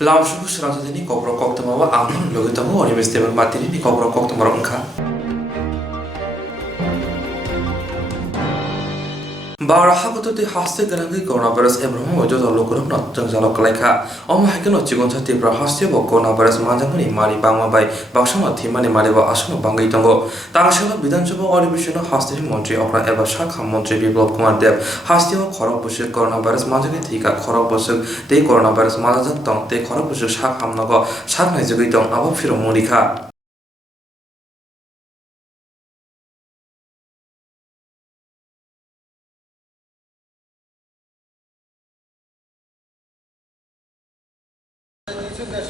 Langsung Swrangchati ni Kokborok Koktwma wa amon logi tongo University of Matini ni Kokborok Koktwma rongkha. Bara hakututi haste garangi coronavirus ebromo ojo lokurum not jalo kalaika. Om haikeno Swrangchati pra haste bo coronavirus manjangni mari bangma bai baksama thimani mari ba asono bangai tongo. Tangselo বিধানসভা অধিবেশনে হাস্তে মন্ত্রী অপরা এবার শাখা মন্ত্রী বিপ্লব কুমার দেব হাস্তে খরক বসে coronavirus মাঝে থিকা খরক বসে তে করোনাভাইরাস মাঝে তং তে খরক বসে শাখ হামনগ শাখ নাইজগৈ তং আবো ফিরো মরিখা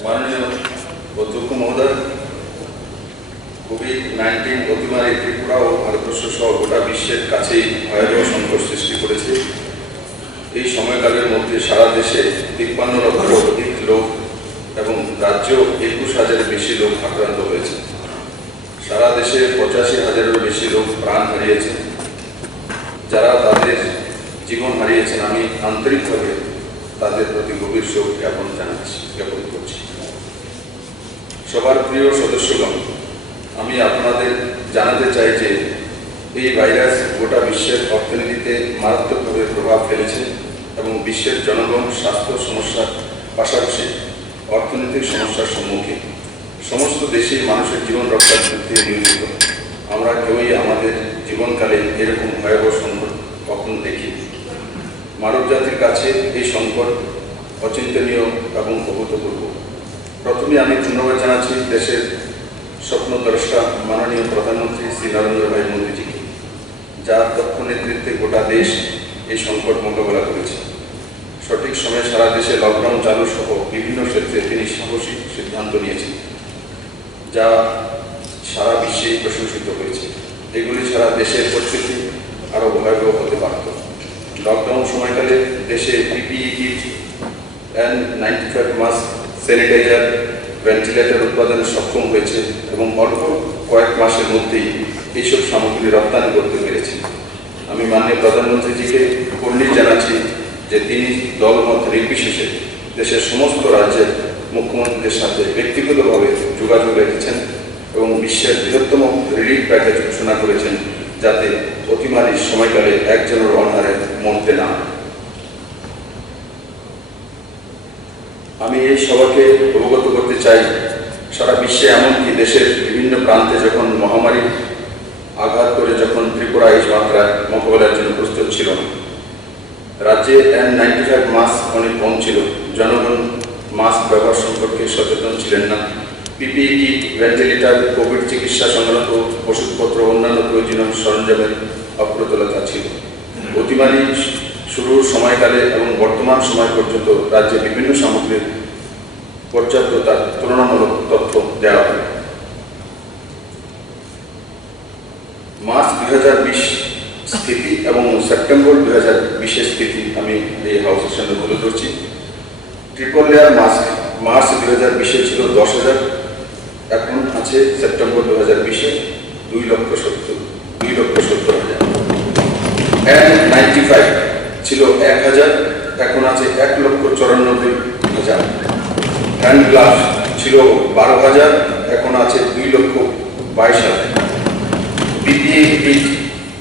माननीय अध्यक्ष महोदय कोविड-19 অতিমারি ত্রিপুরা ও ভারতবর্ষ সহ গোটা বিশ্বের কাছেই ভয়াবহ সংকট সৃষ্টি করেছে। এই সময়কালের মধ্যে সারা দেশে 53 লক্ষের অধিক লোক এবং রাজ্য 21,000-এর বেশি লোক আক্রান্ত হয়েছে। সারা দেশে 85,000-এরও বেশি লোক প্রাণ হারিয়েছে। যারা তাদের জীবন হারিয়েছেন আমি আন্তরিকভাবে তাদের প্রতি গভীর শোক জ্ঞাপন করছি। সবার প্রিয় সদস্যগণ, আমি আপনাদের জানাতে চাই যে এই ভাইরাস গোটা বিশ্বের অর্থনীতিতে মারাত্মকভাবে প্রভাব ফেলেছে এবং বিশ্বের জনগণ স্বাস্থ্য সমস্যার পাশাপাশি অর্থনৈতিক সমস্যার সম্মুখীন। সমস্ত দেশেই মানুষের জীবন রক্ষার যুদ্ধে নিয়োজিত। আমরা কেউই আমাদের জীবনকালে এরকম ভয়াবহ সংকট কখনো দেখিনি। মানব জাতির কাছে এই সংকট অচিন্তনীয় এবং অভূতপূর্ব। প্রথমে আমি ধন্যবাদ জানাচ্ছি দেশের স্বপ্নদ্রষ্টা মাননীয় প্রধানমন্ত্রী শ্রী নরেন্দ্র ভাই মোদীজিকে, যার দক্ষ নেতৃত্বে গোটা দেশ এই সংকট মোকাবেলা করেছে। সঠিক সময়ে সারা দেশে লকডাউন চালু সহ বিভিন্ন ক্ষেত্রে তিনি সাহসী সিদ্ধান্ত নিয়েছেন, যা সারা বিশ্বেই প্রশংসিত হয়েছে। এগুলি ছাড়া দেশের পরিস্থিতি আরও ভয়াবহ হতে পারত। লকডাউন সময়কালে দেশে PPE kit, N95 mask, sanitiser, ventilator উৎপাদনে সক্ষম হয়েছে এবং অল্প কয়েক মাসের মধ্যেই এইসব সামগ্রী রপ্তানি করতে পেরেছে। আমি মাননীয় প্রধানমন্ত্রীজিকে কর্নিশ জানাচ্ছি যে তিনি দলমত নির্বিশেষে দেশের সমস্ত রাজ্যের মুখ্যমন্ত্রীদের সাথে ব্যক্তিগতভাবে যোগাযোগ রেখেছেন এবং বিশ্বের বৃহত্তম রিলিফ প্যাকেজ ঘোষণা করেছেন, যাতে অতিমারির সময়কালে একজনের অনাহারে মরতে না। আমি এই সভাকে অবগত করতে চাই, সারা বিশ্বে এমনকি দেশের বিভিন্ন প্রান্তে যখন মহামারী আঘাত করে যখন ত্রিপুরা এই মাত্রা মোকাবেলার জন্য প্রস্তুত ছিল না, রাজ্যে N95 মাস্ক অনেক কম ছিল, জনগণ মাস্ক ব্যবহার সম্পর্কে সচেতন ছিলেন না। পিপিই কিট, ভেন্টিলেটর, কোভিড চিকিৎসা সংক্রান্ত ওষুধপত্র অন্যান্য প্রয়োজনীয় সরঞ্জামের অপ্রতুলতা ছিল। অতিমারি শুরুর সময়কালে এবং বর্তমান সময় পর্যন্ত রাজ্যে বিভিন্ন সামগ্রীর পর্যাপ্ততার তুলনামূলক তথ্য দেওয়া হয়। মার্চ 2020 স্থিতি এবং সেপ্টেম্বর 2020-এর স্থিতি আমি এই হাউসের সামনে তুলে ধরছি। ট্রিপল লেয়ার মাস্ক মার্চ 2020-এ ছিল 10,000, এখন আছে সেপ্টেম্বর 2020-এ 2,70,000। N95 ছিল 1,000, এখন আছে 1,94,000। হ্যান্ড গ্লাভ ছিল 12,000, এখন আছে 2,22,000। পিপিই কিট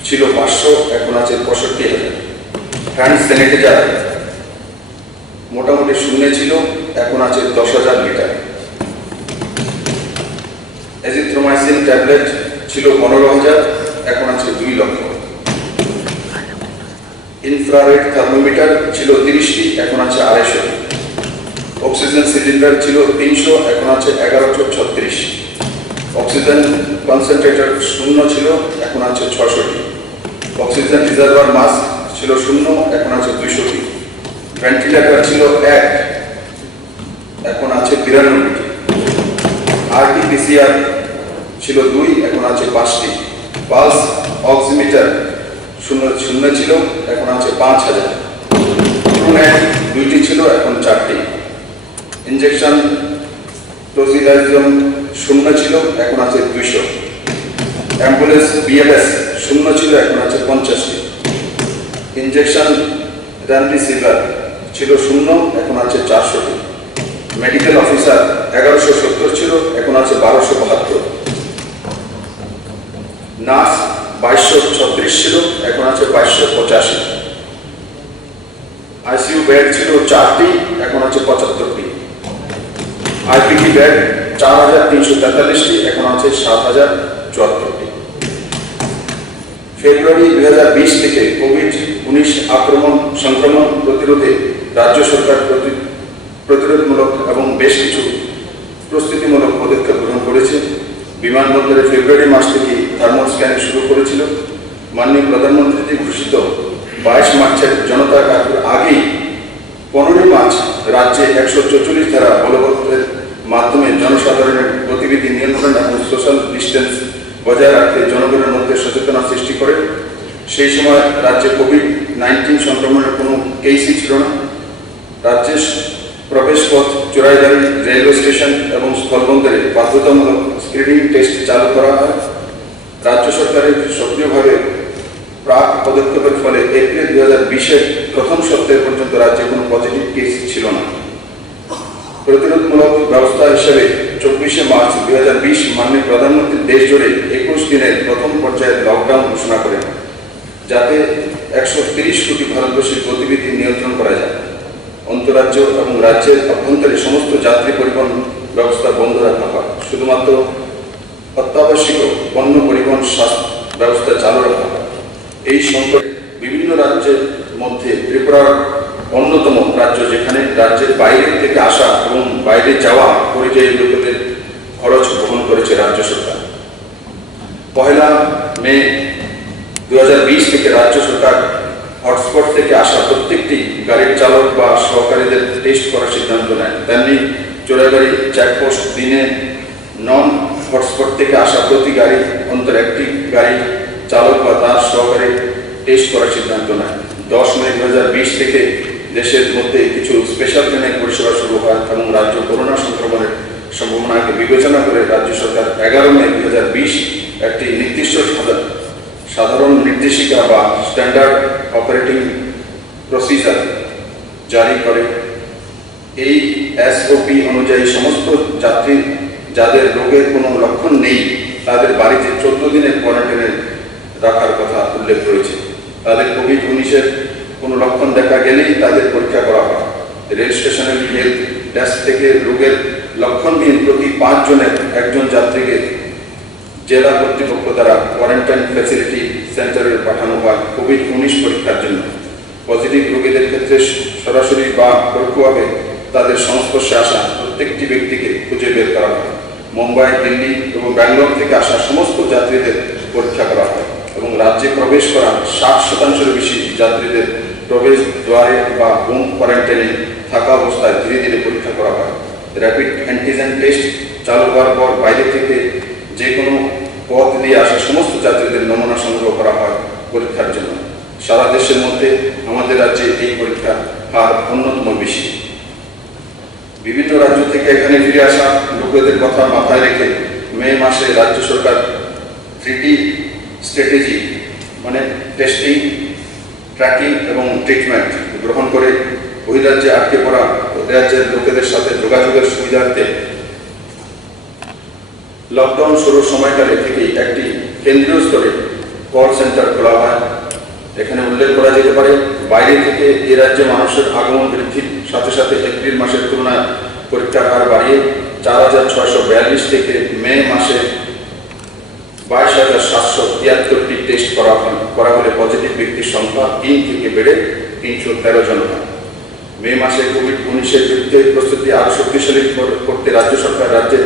ছিল 500, এখন আছে 65,000। হ্যান্ড স্যানিটাইজার মোটামুটি শূন্য ছিল, এখন আছে 10,000 লিটার। এজিথ্রোমাইসিন ট্যাবলেট ছিল 15,000, এখন আছে 2 লক্ষ। ইনফ্রারেড থার্মোমিটার ছিল 30টি, এখন আছে 250। অক্সিজেন সিলিন্ডার ছিল 300, এখন আছে 1136। অক্সিজেন কনসেন্ট্রেটর শূন্য ছিল, এখন আছে 600টি। অক্সিজেন রিজার্ভার মাস্ক ছিল শূন্য, এখন আছে 200টি। ভেন্টিলেটর ছিল 1, এখন আছে 92টি। আরটিপিসিআর ছিল 2, এখন আছে 5টি। পালস অক্সিমিটার শূন্য ছিল, এখন আছে 5,000। দুইটি ছিল, এখন 4টি। ইনজেকশন টোজিলাইজিয়াম শূন্য ছিল, এখন আছে 200। অ্যাম্বুলেন্স বিএলএস শূন্য ছিল, এখন আছে 50টি। ইনজেকশন রেমডিসিভির ছিল শূন্য, এখন আছে 400টি। মেডিকেল অফিসার 1170 ছিল, এখন আছে 1272। নার্স 2236 ছিল, এখন আছে 2285। আইসিইউ বেড ছিল 4টি, এখন আছে 75টি। আইপিডি বেড 4343টি, এখন আছে 7074টি। ফেব্রুয়ারি 2020 থেকে কোভিড-19 সংক্রমণ প্রতিরোধে রাজ্য সরকার প্রতিরোধমূলক এবং বেশ কিছু প্রস্তুতিমূলক পদক্ষেপ গ্রহণ করেছে। বিমানবন্দরে ফেব্রুয়ারি মাস থেকে থার্মাল স্ক্যানিং শুরু করেছিল। মাননীয় প্রধানমন্ত্রী ঘোষিত 22 মার্চের জনতা কার্ফিউর আগেই 15 মার্চ রাজ্যে 144 ধারা বলবৎের মাধ্যমে জনসাধারণের গতিবিধি নিয়ন্ত্রণ এবং সোশ্যাল ডিস্টেন্স বজায় রাখতে জনগণের মধ্যে সচেতনতা সৃষ্টি করে। সেই সময় রাজ্যে কোভিড-19 সংক্রমণের কোনো কেসই ছিল না। রাজ্যের প্রবেশপথ, চোরাইদারি, রেলওয়ে স্টেশন এবং স্থলবন্দরে বাধ্যতামূলক স্ক্রিনিং টেস্ট চালু করা হয়। রাজ্য সরকারের সক্রিয়ভাবে প্রাক পদক্ষেপের ফলে এপ্রিল 2020-এর প্রথম সপ্তাহ পর্যন্ত রাজ্যে কোনো পজিটিভ কেস ছিল না। প্রতিরোধমূলক ব্যবস্থা হিসেবে 24 মার্চ 2020 মাননীয় প্রধানমন্ত্রী দেশ জুড়ে 21 দিনের প্রথম পর্যায়ের লকডাউন ঘোষণা করেন, যাতে 130 কোটি ভারতবর্ষের গতিবিধি নিয়ন্ত্রণ করা যায়। অন্তরাজ্য এবং রাজ্যের অভ্যন্তরে সমস্ত যাত্রী পরিবহন ব্যবস্থা বন্ধ রাখা হয়। শুধুমাত্র অত্যাবশ্যকীয় পণ্য পরিবহন ব্যবস্থা চালু রাখা হয়। এই সংকটে বিভিন্ন রাজ্যের মধ্যে ত্রিপুরার অন্যতম রাজ্য, যেখানে রাজ্যের বাইরে থেকে আসা এবং বাইরে যাওয়া পরিযায়ী লোকেদের খরচ বহন করেছে রাজ্য সরকার। 1 মে 2020 থেকে রাজ্য সরকার হটস্পট থেকে আসা প্রত্যেকটি গাড়ির চালক বা সহকারীদের টেস্ট করার সিদ্ধান্ত নেয়। তেমনি চোরাগাড়ি চেকপোস্ট দিনে নন হটস্পট থেকে আসা প্রতি গাড়ি অন্তর একটি গাড়ি চালক বা তার সহকারী টেস্ট করার সিদ্ধান্ত নেয়। 10 মে 2020 থেকে দেশের মধ্যে কিছু স্পেশাল ট্রেনের পরিষেবা শুরু হয় এবং রাজ্য করোনা সংক্রমণের সম্ভাবনাকে বিবেচনা করে রাজ্য সরকার 11 মে 2020 একটি নির্দিষ্ট সাধারণ নির্দেশিকা বা স্ট্যান্ডার্ড অপারেটিং প্রসিজার জারি করে। এই এসওপি অনুযায়ী সমস্ত যাত্রী যাদের রোগের কোনো লক্ষণ নেই তাদের বাড়িতে 14 দিনের কোয়ারেন্টাইনে রাখার কথা উল্লেখ রয়েছে। তাদের কোভিড-19-এর কোনো লক্ষণ দেখা গেলেই তাদের পরীক্ষা করা হয়। রেল স্টেশনের হেলথ ডেস্ক থেকে রোগের লক্ষণহীন প্রতি 5 জনের একজন যাত্রীকে জেলা কর্তৃপক্ষ দ্বারা কোয়ারেন্টাইন ফ্যাসিলিটি সেন্টারে পাঠানো হয় কোভিড-19 পরীক্ষার জন্য। পজিটিভ রোগীদের ক্ষেত্রে সরাসরি বা পরোক্ষভাবে তাদের সংস্পর্শে আসা প্রত্যেকটি ব্যক্তিকে খুঁজে বের করা হয়। মুম্বাই, দিল্লি এবং ব্যাঙ্গালোর থেকে আসা সমস্ত যাত্রীদের পরীক্ষা করা হয় এবং রাজ্যে প্রবেশ করা 60% বেশি যাত্রীদের প্রবেশ দ্বারে বা হোম কোয়ারেন্টাইনে থাকা অবস্থায় ধীরে ধীরে পরীক্ষা করা হয়। র্যাপিড অ্যান্টিজেন টেস্ট চালু হওয়ার পর বাইরে থেকে যে কোনো পথ দিয়ে আসা সমস্ত যাত্রীদের নমুনা সংগ্রহ করা হয় পরীক্ষার জন্য। সারা দেশের মধ্যে আমাদের রাজ্যে এই পরীক্ষার হার অন্যতম বেশি। বিভিন্ন রাজ্য থেকে এখানে ফিরে আসা লোকেদের কথা মাথায় রেখে মে মাসে রাজ্য সরকার 3T স্ট্র্যাটেজি মানে টেস্টিং, ট্র্যাকিং এবং ট্রিটমেন্ট গ্রহণ করে বহিরাজ্যে আটকে পড়া রাজ্যের লোকেদের সাথে যোগাযোগের সুবিধার্থে লকডাউন শুরুর সময়কালে থেকেই একটি কেন্দ্রীয় স্তরে কল সেন্টার খোলা হয়। এখানে উল্লেখ করা যেতে পারে, বাইরে থেকে এ রাজ্যে মানুষের আগমন বৃদ্ধির সাথে সাথে এপ্রিল মাসের তুলনায় পরীক্ষার হার বাড়িয়ে 4642 থেকে মে মাসে 22,773টি টেস্ট করা হলে পজিটিভ ব্যক্তির সংখ্যা 3 থেকে বেড়ে 313 জন হয়। মে মাসে কোভিড-19-এর বিরুদ্ধে প্রস্তুতি আরও শক্তিশালী করতে রাজ্য সরকার রাজ্যের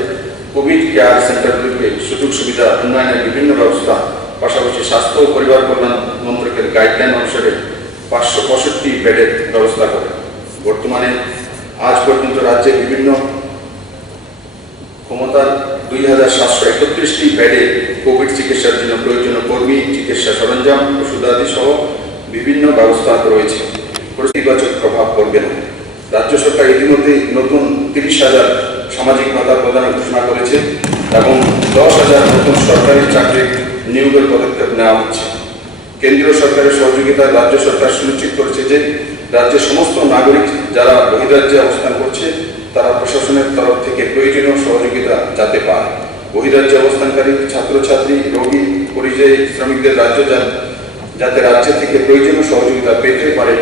কোভিড কেয়ার সেন্টারগুলিকে সুযোগ সুবিধা উন্নয়নের বিভিন্ন ব্যবস্থা, পাশাপাশি স্বাস্থ্য ও পরিবার কল্যাণ মন্ত্রকের গাইডলাইন অনুসারে 565 বেডের ব্যবস্থা করে। বর্তমানে আজ পর্যন্ত রাজ্যে বিভিন্ন ক্ষমতার 2731টি বেডে কোভিড চিকিৎসার জন্য প্রয়োজনীয় কর্মী, চিকিৎসা সরঞ্জাম, ওষুধাদি সহ বিভিন্ন ব্যবস্থা রয়েছে। ইতিবাচক প্রভাব পড়বে না। রাজ্য সরকার ইতিমধ্যে নতুন 30,000 সামাজিক ভাতা প্রদানের ঘোষণা করেছে এবং 10,000 নতুন সরকারি চাকরি নিয়োগের পদক্ষেপ নেওয়া হচ্ছে। কেন্দ্রীয় সরকারের সহযোগিতায় রাজ্য সরকার সুনিশ্চিত করেছে যে রাজ্যের সমস্ত নাগরিক যারা বহিরাজ্যে অবস্থান করছে তারা প্রশাসনের তরফ থেকে প্রয়োজনীয় সহযোগিতা যাতে পায়। বহিরাজ্যে অবস্থানকারী ছাত্রছাত্রী, রোগী, পরিযায়ী শ্রমিকদের যাতে রাজ্য থেকে প্রয়োজনীয় সহযোগিতা পেতে পারে,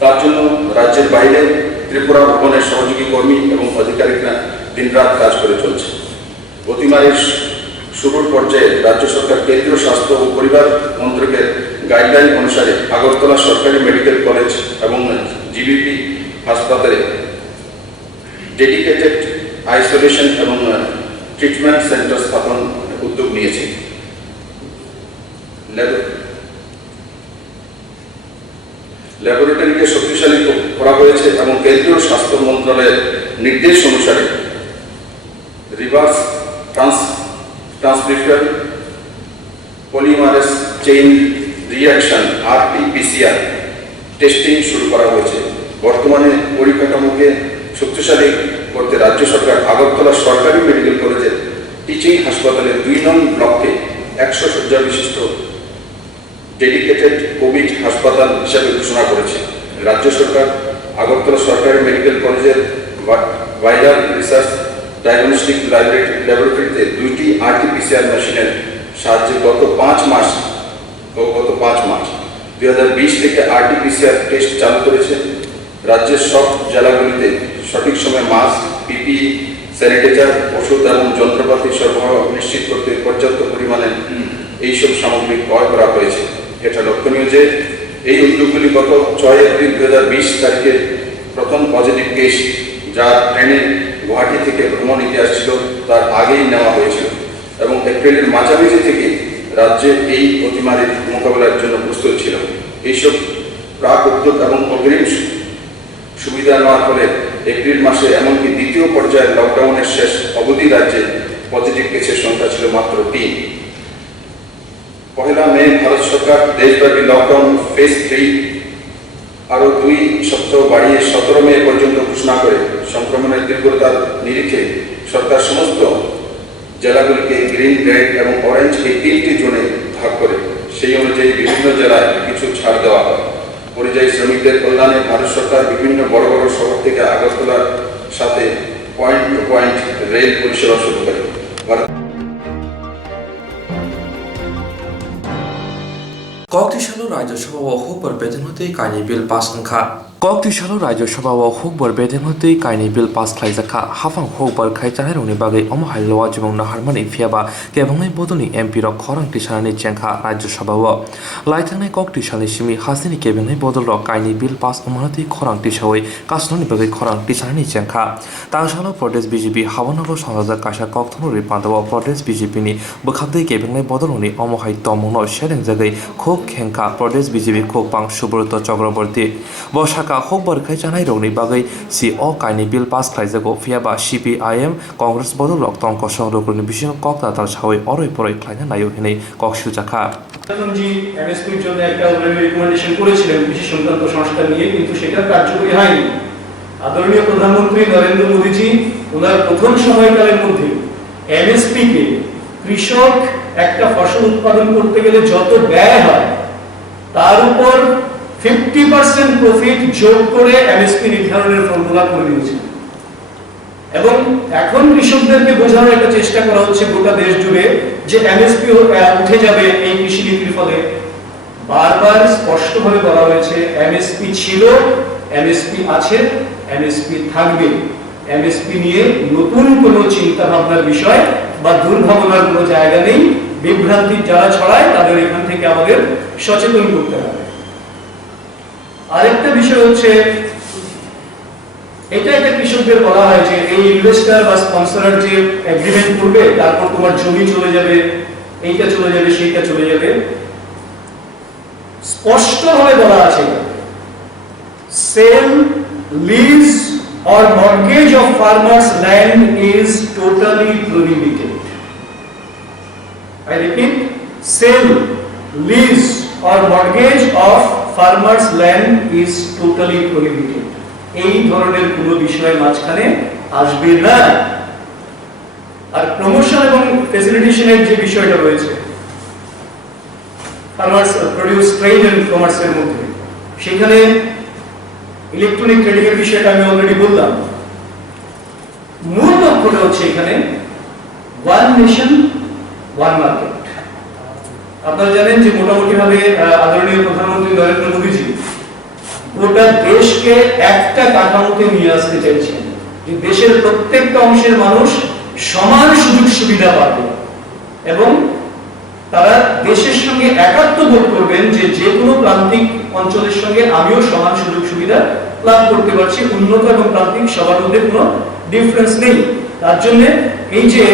তার জন্য রাজ্যের বাইরে ত্রিপুরা ভবনের সহযোগী কর্মী এবং আধিকারিকরা দিনরাত কাজ করে চলছে। অতিমারির শুরুর পর্যায়ে রাজ্য সরকার কেন্দ্রীয় স্বাস্থ্য ও পরিবার মন্ত্রকের গাইডলাইন অনুসারে আগরতলা সরকারি মেডিকেল কলেজ এবং জিবিপি হাসপাতালে ডেডিকেটেড আইসোলেশন এবং ট্রিটমেন্ট সেন্টার স্থাপন উদ্যোগ নিয়েছে। ল্যাবরেটরিকে শক্তিশালী করা হয়েছে এবং কেন্দ্রীয় স্বাস্থ্য মন্ত্রণালয়ের নির্দেশ অনুসারে reverse transcriptase polymerase chain reaction RT-PCR testing শুরু করা হয়েছে। বর্তমানে পরিকাঠামোকে শক্তিশালী করতে রাজ্য সরকার আগরতলা সরকারি মেডিকেল কলেজের টিচিং হাসপাতালের 2 নং ব্লককে 100 শয্যা বিশিষ্ট ডেডিকেটেড কোভিড হাসপাতাল হিসাবে ঘোষণা করেছে। রাজ্য সরকার আগরতলা সরকারি মেডিকেল কলেজের ভাইরাল রিসার্চ ডায়াগনস্টিক ল্যাবরেটরিতে 2টি RT-PCR মেশিনের সাহায্যে গত 5 মার্চ 2020 থেকে RT-PCR টেস্ট চালু করেছে। রাজ্যের সব জেলাগুলিতে সঠিক সময়ে মাস্ক, PPE, স্যানিটাইজার, ওষুধ এবং যন্ত্রপাতি সরবরাহ নিশ্চিত করতে পর্যাপ্ত পরিমাণে এইসব সামগ্রী ক্রয় করা হয়েছে। এটা লক্ষণীয় যে এই উদ্যোগগুলি গত 6 এপ্রিল 2020 তারিখে প্রথম পজিটিভ কেস, যা ট্রেনে গুয়াহাটি থেকে ভ্রমণ ইতিহাস ছিল, তার আগেই নেওয়া হয়েছিল এবং এপ্রিলের মাঝামাঝি থেকে রাজ্যে এই অতিমারির মোকাবেলার জন্য প্রস্তুত ছিল। এইসব প্রাক উদ্যোগ এবং অগ্রিম সুবিধা নেওয়ার ফলে এপ্রিল মাসে এমনকি দ্বিতীয় পর্যায়ের লকডাউনের শেষ অবধি রাজ্যে পজিটিভ কেসের সংখ্যা ছিল মাত্র 3। 1 মে ভারত সরকার দেশব্যাপী লকডাউন ফেজ 3 আরও 2 সপ্তাহ বাড়িয়ে 17 মে পর্যন্ত ঘোষণা করে সংক্রমণের তীব্রতার নিরিখে সরকার সমস্ত জেলাগুলিকে গ্রিন, রেড এবং অরেঞ্জ এই 3টি জোনে ভাগ করে সেই অনুযায়ী বিভিন্ন জেলায় কিছু ছাড় দেওয়া হয়। পরিযায়ী শ্রমিকদের কল্যাণে ভারত সরকার বিভিন্ন বড় বড় শহর থেকে আগরতলার সাথে পয়েন্ট টু পয়েন্ট রেল পরিষেবা শুরু করে। Koktishalu Rajya Sabha wa Hukbar Bedemhote Kaini Bill Pass Angkha Koktishalu Rajya Sabha wa Hukbar Bedemhote Kaini Bill Pass Khlaijaka Hafang Hukbar Khaichane Roni Bagai Omohai Lowa Jibong Naharmani Fiaba Kebongai Bodoni MP Rok Khorang Tisharani Chengkha Rajya Sabha wa Laitangai Koktishali Shimi Hasini Kebongai Bodol Rok Kaini Bill Pass Omonati Khorang Tishawai Kasnoni Bagai Khorang Tisharani Chengkha Tangshalo Pradesh BJP Havanago Sonraja Kasha Koktwma Ripandawa Pradesh BJP ni Bukhabdei Kebongai Bodoloni Omohai Tomono Shereng Jagai Khenka Pradesh BJP Kokpang Subroto Chakraborty Boshaka Hokbar Khaichane Roni Bagai Si O Kaini Bill Pass Khlaijago Fiaba CPIM Congress Bodol Rok Tongko Songrokoni Bishon Kokta Tal Chawai Oroi Poroi Khlaina Nayo Hinei Kokshujaka জি এমএসপির জন্য একটা already recommendation করেছিলেন বিশেষ সংক্রান্ত সংস্কার নিয়ে, কিন্তু সেটা কার্যকরী হয়নি। আদরণীয় প্রধানমন্ত্রী নরেন্দ্র মোদীজি ওনার প্রথম সময়কালের মধ্যে এমএসপি কে কৃষক একটা ফসল উৎপাদন করতে গেলে যত ব্যয় হয় তার উপর 50% প্রফিট যোগ করে এমএসপি নির্ধারণের ফর্মুলা করে দিয়েছেন এবং এখন কৃষকদেরকে বোঝানোর একটা চেষ্টা করা হচ্ছে গোটা দেশ জুড়ে যে এমএসপি উঠে যাবে এই কৃষি নীতির ফলে। বারবার স্পষ্টভাবে বলা হয়েছে এমএসপি ছিল, এমএসপি আছে, এমএসপি থাকবে। এমএসপি নিয়ে নতুন কোনো চিন্তা ভাবনার বিষয় বা দুর্ভাবনার কোনো জায়গা নেই। বিভ্রান্তি যারা ছড়ায় তাদের এখান থেকে আমাদের সচেতন করতে হবে। আরেকটা বিষয় হচ্ছে এটা একটা কৃষকদের বলা হয় যে এই ইনভেস্টর বা স্পন্সরার যে এগ্রিমেন্ট করবে তারপর তোমার জমি চলে যাবে, এইটা চলে যাবে, সেইটা চলে যাবে। স্পষ্টভাবে বলা আছে sale, lease or mortgage of farmers' land is totally prohibited. I repeat, sale, lease or mortgage of farmers' land is totally prohibited. এই ধরনের কোনো বিষয় মাঝখানে আসবে না। আর প্রমোশন এবং ফ্যাসিলিটেশনের যে বিষয়টা রয়েছে ফার্মার্স প্রোডিউস ট্রেড এন্ড কমার্সের মধ্যে, সেখানে ইলেকট্রনিক ট্রেডিং এর বিষয়টা আমি অলরেডি বললাম। মূল লক্ষ্যটা হচ্ছে এখানে ওয়ান নেশন ওয়ান মার্কেট। আপনারা জানেন যে মোটামুটি ভাবে আদরণীয় প্রধানমন্ত্রী নরেন্দ্র মোদীজি গোটা দেশকে একটা কাঠামোতে নিয়ে আসতে চাইছেন, যে দেশের প্রত্যেকটা অংশের মানুষ সমান সুযোগ সুবিধা পাবে এবং তারা দেশের সঙ্গে একাত্ম বোধ করবেন যে যে কোনো প্রান্তিক অঞ্চলের সঙ্গে আমিও সমান সুযোগ সুবিধা লাভ করতে পারছি, উন্নত এবং প্রান্তিক সবার মধ্যে কোনো ডিফারেন্স নেই। তার জন্য এই যে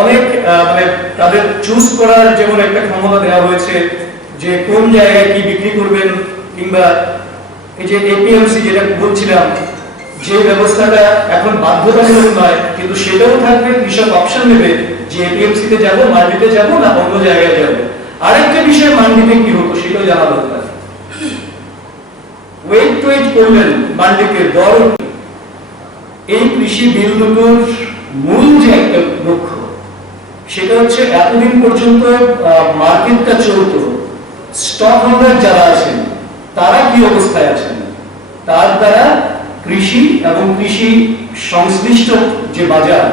অনেক মানে তাদের চুজ করার যেমন একটা ক্ষমতা দেওয়া হয়েছে যে কোন জায়গায় কি বিক্রি করবেন, কিংবা এই যে এপিএমসি যেটা বলছিলাম, যে ব্যবস্থাটা এখন বাধ্যতামূলক নয় কিন্তু সেটাও থাকবে, কৃষক অপশন নেবে যে এপিএমসি তে যাব, মান্ডিতে যাব না অন্য জায়গায় যাব। আরেকটা বিষয় মান্ডিতে কি হতো সেটাও জানা দরকার। ওয়েট করলেন মান্ডিতে দর, এই কৃষি বিল দুটোর মূল যে একটা লক্ষ্য সেটা হচ্ছে এতদিন পর্যন্ত মার্কেটটা চলত, স্টক হোল্ডার যারা আছেন তারা কি অবস্থায় আছেন তার দ্বারা কৃষি এবং কৃষি সংশ্লিষ্ট যে বাজার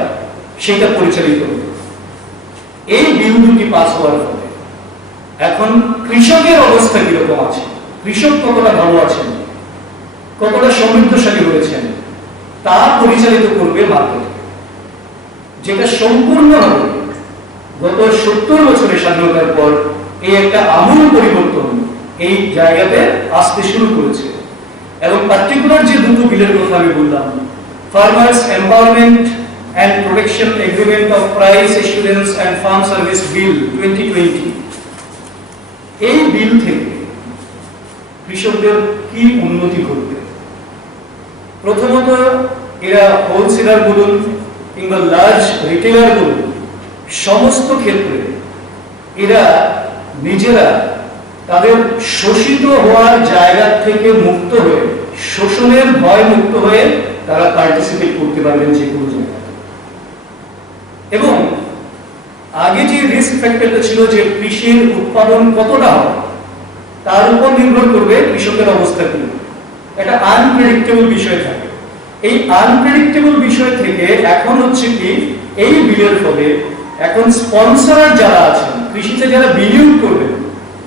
সেটা পরিচালিত হতো। এই বিল দুটি পাস হওয়ার ফলে এখন কৃষকের অবস্থা কিরকম আছে, কৃষক কতটা ভালো আছেন, কতটা সমৃদ্ধশালী হয়েছেন তা পরিচালিত করবে মার্কেট, যেটা সম্পূর্ণভাবে গত 70 বছরের স্বাধীনতার পর এই একটা আমূল পরিবর্তন এই জায়গাতে আসতে শুরু করেছে। এবং পার্টিকুলার যে দুটো বিলের কথা আমি বললাম, farmers empowerment and protection agreement of price assurance and farm service bill 2020, এই বিল থেকে কৃষকদের কি উন্নতি ঘটবে? প্রথমত এরা হোলসেলার বলুন কিংবা লার্জ রিটেলার বলুন, সমস্ত ক্ষেত্রে এরা নিজেরা তাদের শোষিত হওয়ার জায়গা থেকে মুক্ত হয়ে, শোষণের ভয় মুক্ত হয়ে তারা পার্টিসিপেট করতে পারবেন যে কোনো জায়গায়। এবং আগে যে রিস্ক ফ্যাক্টরটা ছিল যে কৃষির উৎপাদন কতটা হবে তার উপর নির্ভর করবে কৃষকের অবস্থা কি, একটা আনপ্রেডিক্টেবল বিষয় থাকে। এই আনপ্রেডিক্টেবল বিষয় থেকে এখন হচ্ছে কি এই বিলের ফলে এখন স্পন্সর যারা আছেন, কৃষিতে যারা বিনিয়োগ করবেন,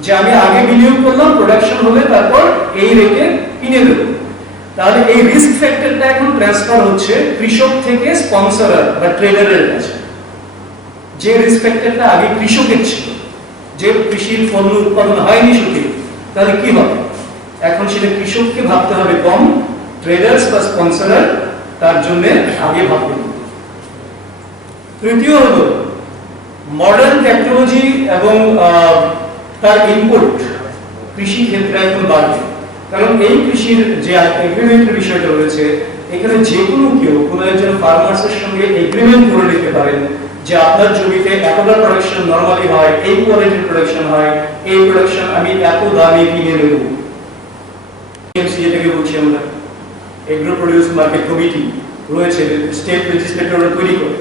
যে আমি আগে বিনিয়োগ করলাম, প্রোডাকশন হলে তারপর এই রেটে কিনে দেব, তাহলে এই রিস্ক ফ্যাক্টরটা এখন ট্রান্সফার হচ্ছে কৃষক থেকে স্পন্সর বা ট্রেডারের কাছে। যে রিস্ক ফ্যাক্টরটা আগে কৃষকের ছিল, যে কৃষির পণ্য উৎপাদন হয়নি সঠিক, তাহলে কি হবে? এখন সেটা কৃষককে ভাবতে হবে কম, ট্রেডার্স বা স্পন্সর তার জন্য আগে ভাবতে হবে। তৃতীয় হলো মডার্ন টেকনোলজি এবং তার ইনপুট কৃষি ক্ষেত্রে এখন বাড়বে, কারণ এই কৃষির যে এগ্রিমেন্টের বিষয়টা রয়েছে এখানে যে কোনো কেউ কোনো একজন ফার্মার্সের সঙ্গে এগ্রিমেন্ট করে নিতে পারেন যে আপনার জমিতে এতটা প্রোডাকশন নরমালি হয়, এই কোয়ালিটির প্রোডাকশন হয়, এই প্রোডাকশন আমি এত দামে কিনে নেব। যেটাকে বলছি আমরা এগ্রো প্রোডিউস মার্কেট কমিটি রয়েছে, স্টেট লেজিসলেটররা তৈরি করে,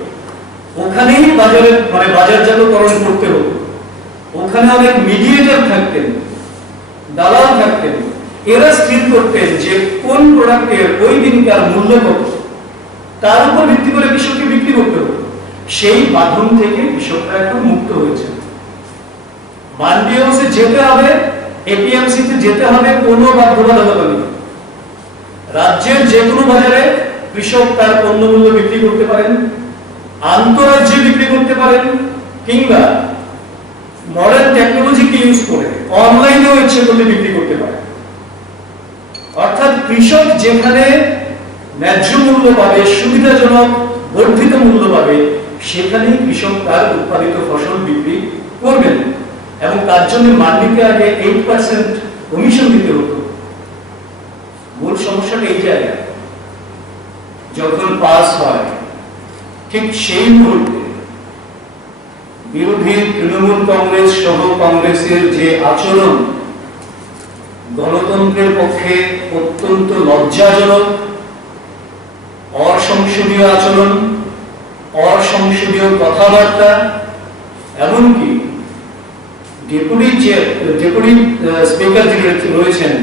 ওখানেই বাজারে মানে বাজারজাতকরণ করতে হতো। ওখানে অনেক মিডিয়েটর থাকতেন, দালাল থাকতেন, এরা স্থির করতেন যে কোন প্রোডাক্টের ওই দিনকার মূল্য কত, তার উপর ভিত্তি করে কৃষককে বিক্রি করতে হতো। সেই বাঁধন থেকে কৃষকরা এখন মুক্ত হয়েছে। মান্ডি হাউসে যেতে হবে, এপিএমসি তে যেতে হবে, কোনো বাধ্যবাধকতা নেই। রাজ্যের যে কোনো বাজারে কৃষক তার পণ্য মূল্য বিক্রি করতে পারেন, আন্তঃরাজ্যে বিক্রি করতে পারেন, কিংবা মডার্ন টেকনোলজিকে ইউজ করে অনলাইনেও ইচ্ছে করলে বিক্রি করতে পারেন। অর্থাৎ কৃষক যেখানে ন্যায্য মূল্য পাবে, সুবিধাজনক বর্ধিত মূল্য পাবে, সেখানেই কৃষক তার উৎপাদিত ফসল বিক্রি করবেন। এবং তার জন্য মান্ডিতে আগে 8% কমিশন দিতে হতো। মূল সমস্যাটা এই জায়গায়, যখন পাস হয় ঠিক সেই মুহূর্তে বিরোধী তৃণমূল কংগ্রেস সহ কংগ্রেসের যে আচরণ গণতন্ত্রের পক্ষে অত্যন্ত লজ্জাজনক, অসংসদীয় আচরণ, অসংসদীয় কথাবার্তা, এমনকি ডেপুটি স্পিকার যিনি রয়েছেন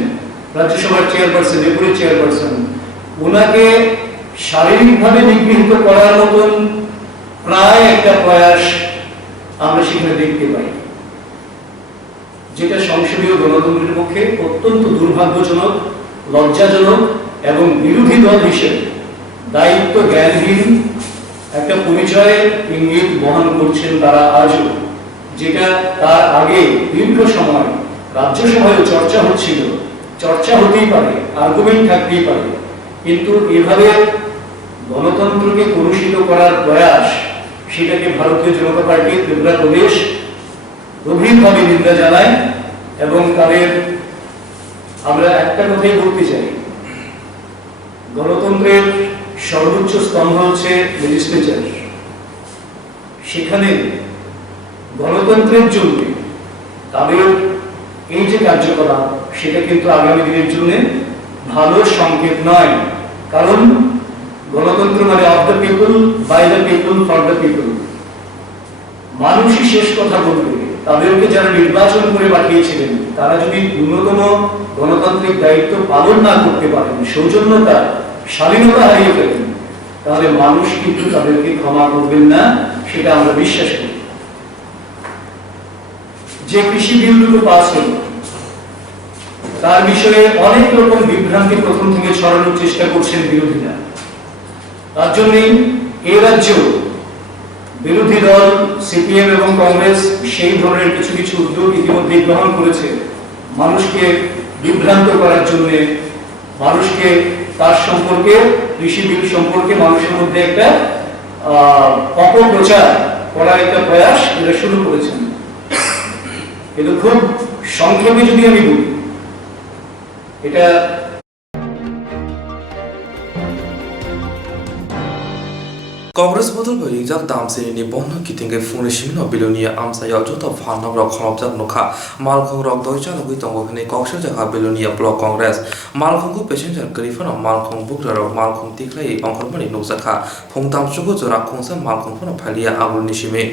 রাজ্যসভার চেয়ারপারসন, ডেপুটি চেয়ারপারসন, ওনাকে শারীরিকভাবে নিগৃহীত করার মতন প্রায় একটা প্রয়াস আমরা সেখানে দেখতে পাই, যেটা সংসদীয় গণতন্ত্রের পক্ষে অত্যন্ত দুর্ভাগ্যজনক, লজ্জাজনক এবং বিরোধী দল হিসেবে দায়িত্ব জ্ঞানহীন একটা পরিচয়ের ইঙ্গিত বহন করছেন তারা আজও, যেটা তার আগে দীর্ঘ সময় রাজ্যসভায় চর্চা হচ্ছিল। চর্চা হতেই পারে, আর্গুমেন্ট থাকতেই পারে, কিন্তু এভাবে গণতন্ত্রকে কলুষিত করার প্রয়াস, সেটাকে ভারতীয় জনতা পার্টি ত্রিপুরা প্রদেশ গভীরভাবে নিন্দা জানায়। এবং তাদের আমরা একটা কথাই বলতে চাই, গণতন্ত্রের সর্বোচ্চ স্তম্ভ হচ্ছে লেজিসলেচার। সেখানে গণতন্ত্রের জন্য তাদের এই যে কার্যকলাপ, সেটা কিন্তু আগামী দিনের জন্য ভালো সংকেত নয়। কারণ গণতন্ত্র মানে of the people, by the people, for the people. মানুষই শেষ কথা বলবে। তাদেরকে যারা নির্বাচন করে পাঠিয়েছিলেন, তারা যদি ন্যূনতম গণতান্ত্রিক দায়িত্ব পালন না করতে পারেন, সৌজন্যতা, স্বাধীনতা হারিয়ে ফেলেন, তাহলে মানুষ কিন্তু তাদেরকে ক্ষমা করবেন না, সেটা আমরা বিশ্বাস করি। যে কৃষি বিল দুটো পাস হল, তার বিষয়ে অনেক রকম বিভ্রান্তি প্রথম থেকে ছড়ানোর চেষ্টা করছেন বিরোধীরা। তার জন্যই এই রাজ্য বিরোধী দল সিপিএম এবং কংগ্রেস সেই ধরনের কিছু কিছু উদ্যোগ ইতিমধ্যে গ্রহণ করেছে, মানুষকে বিভ্রান্ত করার জন্য, মানুষকে তার সম্পর্কে, কৃষি বিল সম্পর্কে মানুষের মধ্যে একটা অপপ্রচার করার একটা প্রয়াস এরা শুরু করেছেন। কিন্তু খুব সংক্ষেপে যদি আমি বলি, এটা Congress botol bari jak dam se ni bonno kitinge phone shim no bilonia amsa ya joto phan rok khop jak nokha malkhong rok doicha logui tongo khane koksha jaka bilonia block congress malkhong ko passenger garifan malkhong bukra rok malkhong tiklai ongkhor mani noksa kha phongtam chugo jora khongsa malkhong phone phalia agul nishime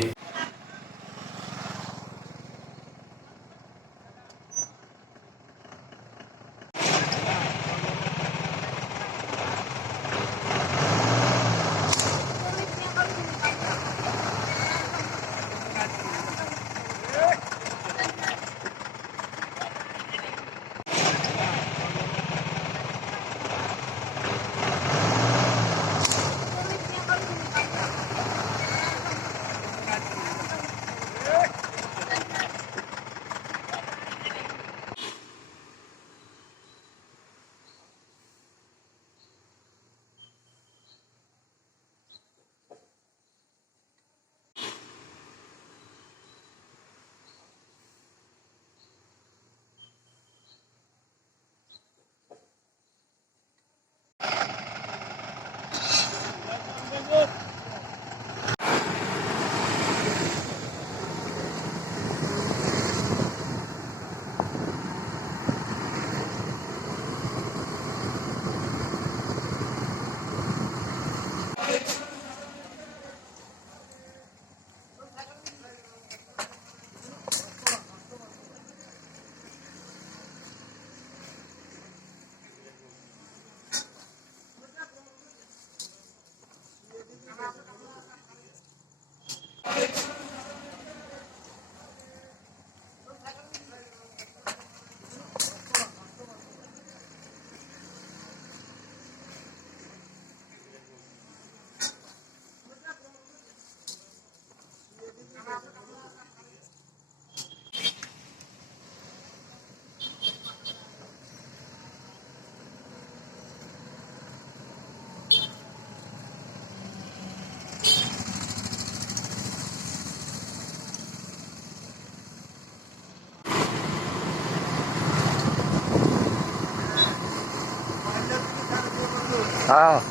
Ah.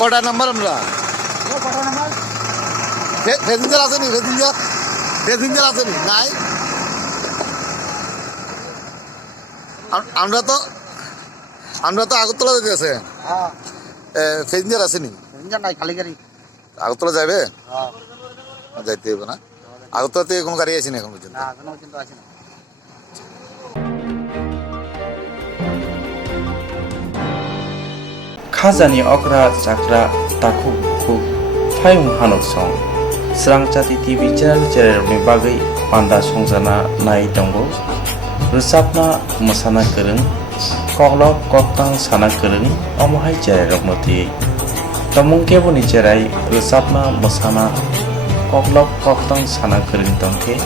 কটা number আমরা passenger আসেনি passenger আসেনি নাই আমরা তো আগরতলা যেতে আছে passenger আসেনি নাই খালি গাড়ি আগরতলা যাবে যাইতে হবে না আগরতলা থেকে কোনো গাড়ি আসেনি এখন পর্যন্ত এখনো পর্যন্ত আসে না Khazani okra chakra takuk kuk phayung hanok song Swrangchati TV channel ni bagai panda songjana nai tongo rusapna mosana kereng koklok koktang sana kereng omohai channel rokmoti tomung keboni cherai rusapna mosana koklok koktang sana kereng tongke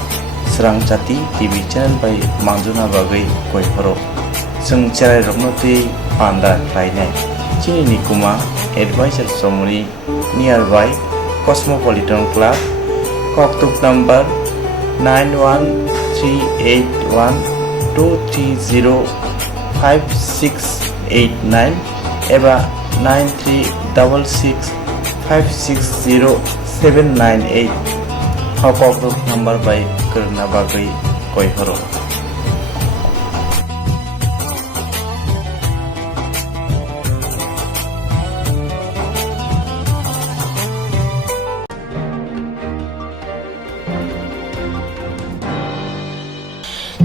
Swrangchati TV channel by mangjuna bagai koiphoro sung channel rokmoti panda klainai Chini Nikuma Advisor Somuni nearby Cosmopolitan Club Koktwma number 91382305689 eba 9366560798 Kokborok number by Karna Bagai Koihoro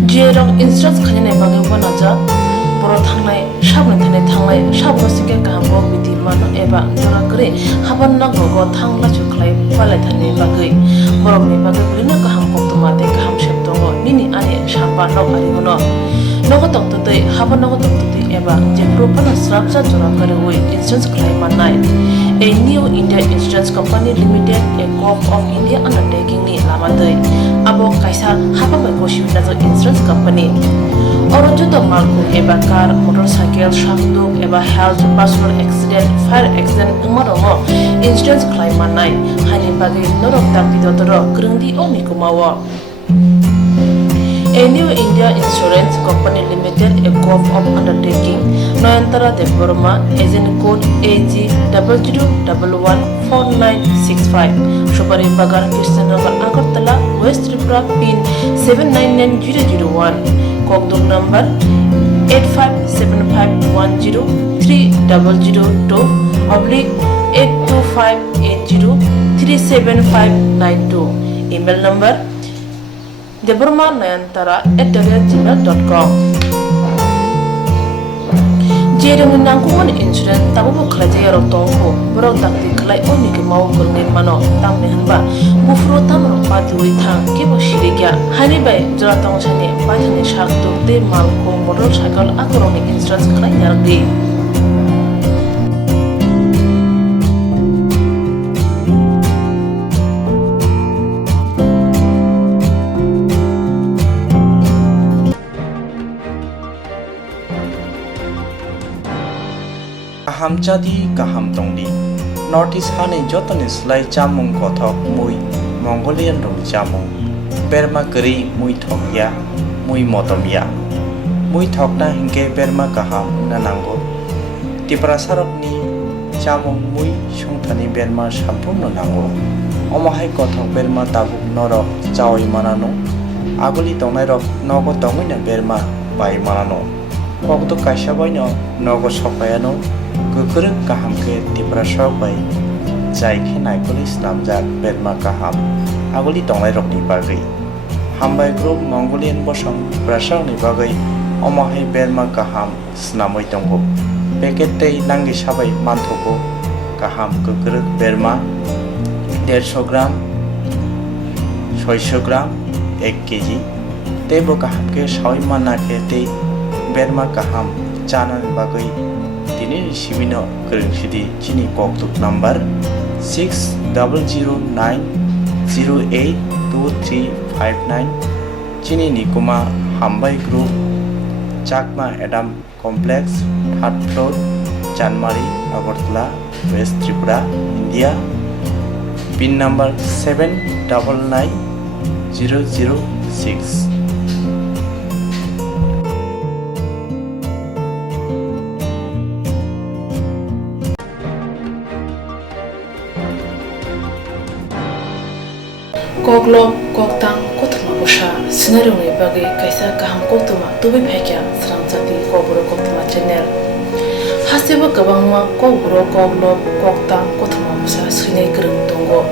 Jerong instructs kanya bagay wanaja boro thangnai sabni thane thangnai sabro sike kaham biti mano eba jora kre haban na gogo thangla chuklai pale thane bagay borok ni bagay brina kaham koktwma te kaham sheptongo nini ani samba nok ari gono nogo toktote haban nogo toktote eba jepro pana srapsa jora kare oi insurance claim manai a new India Insurance Company Limited a corp of India undertaking ni lamadai abo kaisa haba bai koshi na insurance company oro joto malku eba car motorcycle shakduk eba health personal accident fire accident umarongo insurance claim manai hani bagi norok takti dotoro krungdi omi kumawa a new India Insurance Company Limited, a corp of undertaking, Noyantara de Burma, agent code AG00114965, Shubari Bagar, Krishnagar, Agartala, West Tripura, pin 799001, Kokborok number 8575103000/82580375592, email number deburmanayantara@gmail.com. Jerong nangkuman insurance tabu kelaja yarok tongko borok takti kelai oni ke mau kurni mano tamne hanba bufro tamro paturi thang ke bo shirigya hani bai jora tong chane pathani shakto te malko motorcycle akoroni insurance kelai yardi Swrangchati kaham tongdi Northeast hani jotoni slai chamung kothok mui Mongolian rong chamung Berma kari mui thokya mui motomya mui thokna hingke berma kaham nanango Tiprasarok ni chamung mui sungthani berma sampurno nango Omahai kothok berma tabuk norok chawi manano Aguli tongnai rok nogo tongina berma bai manano Kokto kaisa baino nogo sopayano Kukuruk kaham ke Tiprasarok bai jai ke naikoli slamjak berma kaham aguli tonglai rok ni bagai hambai group Mongolian bosong Tiprasarok ni bagai omahai berma kaham snamoi tongo packet tei nangi sabai manthogo kaham kukuruk berma 150 gram 600 gram 1 kg tebo kaham ke sawi mana ke tei berma kaham chana ni bagai Tini Shimino Kurungshidi Chini Koktuk number 6009082359 Chini Nikuma Hambai Group Chakma Adam Complex 3rd floor Janmari Agartala West Tripura India pin number 799006 Koklop koktang Koktwma busha scenario ni bagai kaisa kaham Koktwma tubi phekya Swrangchati Kokborok Koktwma channel haseba kabangma Kokborok koklop koktang Koktwma busha suinai krung tongo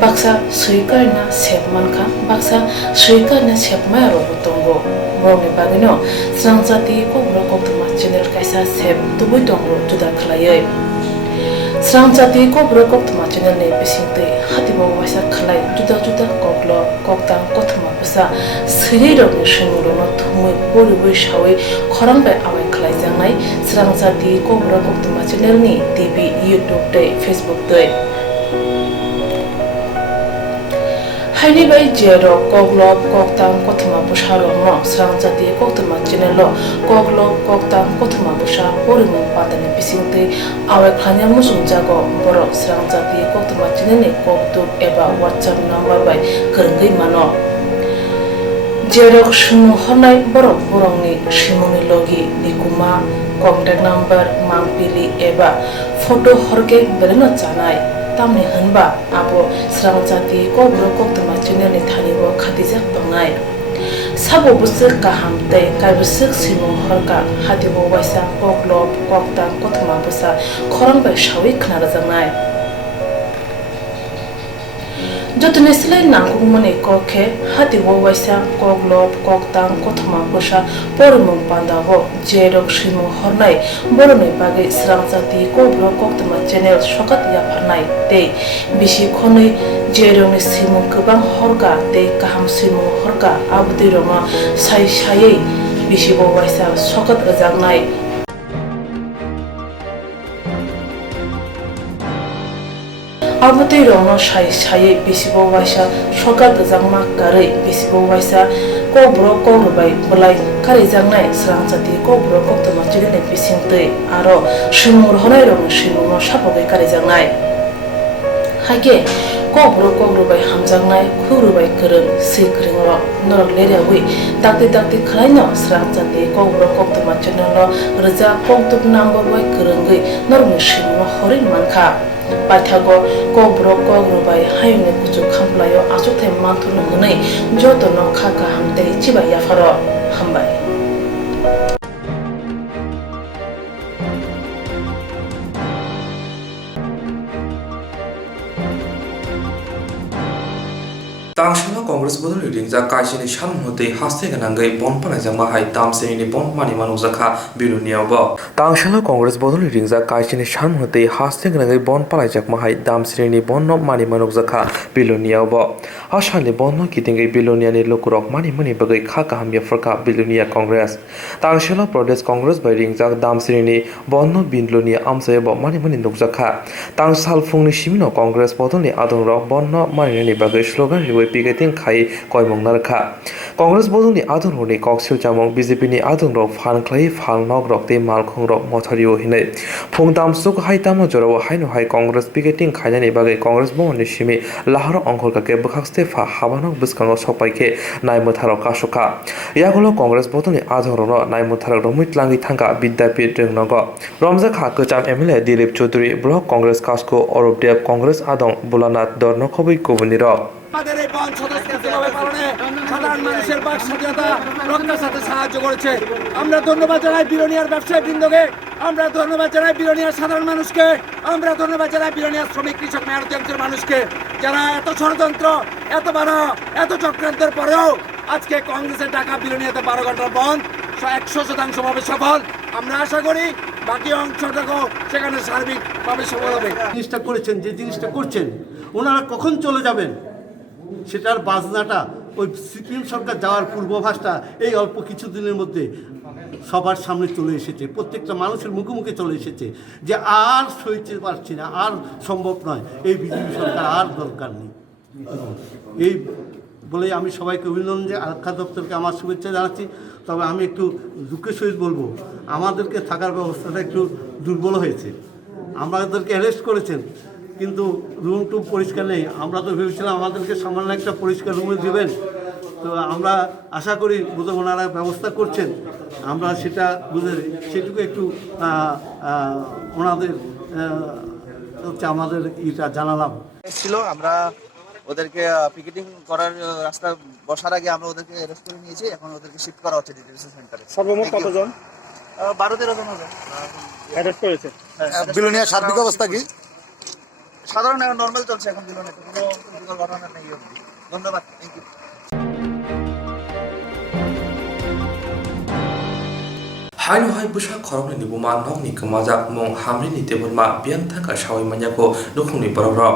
baksa suikarna sepmanka baksa suikarna sepmaya ro tongo borni bagino Swrangchati Kokborok Koktwma channel kaisa sep tubi tongo juda khlaioi Swrangchati Kokborok Koktwma channel ni bisingte hatibo wasa khlai juda koklo koktang Koktwma busa sirei rok ni shinguro no thumui boribu shawi khorang bai awai khlai jangnai Swrangchati Kokborok Koktwma channel ni TV YouTube te Facebook te haini bai jero koklop koktang Koktwma busa rok no Swrangchati Koktwma channel lo koklop koktang Koktwma busa borimu patani bisingte awai khlanya musung jago borok Swrangchati Koktwma channel ni koktuk eba WhatsApp number bai krungai mano jerok sumu honai borok borongni simuni logi nikuma contact number mangpili eba photo horke beleno chanai tamni hanba abo Swrangchati Kokborok Koktwma channel ni thanibo khatijak tongnai sabo busuk kaham tei kaibusuk simung horka hatibo waisa koklop koktang Koktwma busa khorang bai shawi khnara jangnai Jotune selai nangmani kokhe hati wo waisa koglop koktang Koktwma bosa porumung pandago jerok shimu hornai borone bage Swrangchati Koktborok channel sokat yapharnai tei bisi khonai jeroni simu gobang horga tei kaham simu horga abudi roma sai sai bisi wo waisa sokat ajangnai Abutui rongno sai bisibo waisa sokat jangma karai bisibo waisa Kokborok Kokrubai bulai kari jangnai Swrangchati Kokborok channel bisingtui aro shimur honai rong shimur sapogai kari jangnai haike Kokborok Kokrubai hamjangnai khurubai korong sikringro norok leriawi dakti khlaino Swrangchati Kokborok channel rja Koktwma number bai korongui norok shimur horin mankha Paithago Kokborok Kokrubai hayune kuchu khamplayo achukthai manthunu hwnai jotono khaka hamtei chiba yafaro hambai Tangshala Congress bodol ringja kaisini shamhotei haste ganangai bonpana jama hai tamseni bonpani manukjakha biluniabo Tangshala Congress bodol ringja kaisini shamhotei haste ganangai bonpana jakma hai damsreni bonno mani manukjakha biluniabo Ashali bonno kitingai biluniani lokurok mani bagai khaka hamya fraka bilunia Congress Tangshala Pradesh Congress by ringja damsreni bonno bilunia amsayabo mani nukjakha Tangsal fungni simino Congress bodolni adongrok bonno mani bagai slogan piketing khai koimong narkha Congress bodolni adon honi koksil chamong BJP ni adon rok phan khlai phal nok rok te malkhong rok mothario hinai phungdam suk haitamo joro haino hai Congress piketing khainani bagai Congress boni simi lahar ongkhol ka ke bkhakste pha habanok biskango sopaike naimotharok kasukha yagulo Congress bodolni adon ro naimotharok romit langi thangka bidyapit rengnogo romjakha kocham MLA Dilip Chaudhary Block Congress kasko Oropdev Congress adong Bulanat Dornokhobai kubuni ro আমাদের এই বন স্বতঃস্ফূর্তভাবে পালনে সাধারণ মানুষের বাক স্বাধীনতা রক্ষার সাথে সাহায্য করেছে আমরা ধন্যবাদ জানাই বিলোনিয়ার ব্যবসায়ীবৃন্দকে আমরা ধন্যবাদ জানাই বিলোনিয়ার সাধারণ মানুষকে আমরা ধন্যবাদ জানাই বিলোনিয়ার শ্রমিক কৃষক মেহনতি অংশের মানুষকে যারা এত ষড়যন্ত্র এত বড় এত চক্রান্তের পরেও আজকে কংগ্রেসের টাকা বিলোনিয়াতে 12 ঘন্টার বন্ধ 100% ভাবে সফল আমরা আশা করি বাকি অংশটাও সেখানে সার্বিকভাবে সফল হবে জিনিসটা করেছেন যে জিনিসটা করছেন ওনারা কখন চলে যাবেন সেটার বাজনাটা ওই সিপিএম সরকার যাওয়ার পূর্বাভাসটা এই অল্প কিছুদিনের মধ্যে সবার সামনে চলে এসেছে প্রত্যেকটা মানুষের মুখে চলে এসেছে যে আর সইতে পারছি না আর সম্ভব নয় এই বিজেপি সরকার আর দরকার নেই এই বলে আমি সবাইকে অভিনন্দন যে আরক্ষা দপ্তরকে আমার শুভেচ্ছা জানাচ্ছি তবে আমি একটু দুঃখের সহিত বলবো আমাদেরকে থাকার ব্যবস্থাটা একটু দুর্বল হয়েছে আমাদেরকে অ্যারেস্ট করেছেন কিন্তু রুম টুম পরিষ্কার নেই আমরা তো ভেবেছিলাম আমাদেরকে সামান্য একটা পরিষ্কার রুমে দেবেন তো আমরা আশা করি বোধ ওনারা ব্যবস্থা করছেন আমরা সেটা বুঝে সেটুকু একটু ওনাদের হচ্ছে আমাদের এটা জানালাম ছিল আমরা ওদেরকে পিকেটিং করার রাস্তা বসার আগে আমরা ওদেরকে অ্যারেস্ট করে নিয়েছি এখন ওদেরকে শিফট করা হচ্ছে ডিটেনশন সেন্টারে সর্বমোট কতজন 12-13 জন হবে অ্যারেস্ট করেছে বিলোনিয়ার সার্বিক অবস্থা কি সাধারণ নরমাল চলছে এখন বিলোনিয়াতে কোনো ঘটনা নেই ধন্যবাদ thank you Haino hai busha khorong ni buma nok ni kamaja mong hamri ni tebulma biang thaka shawai manyako nukhungni borobro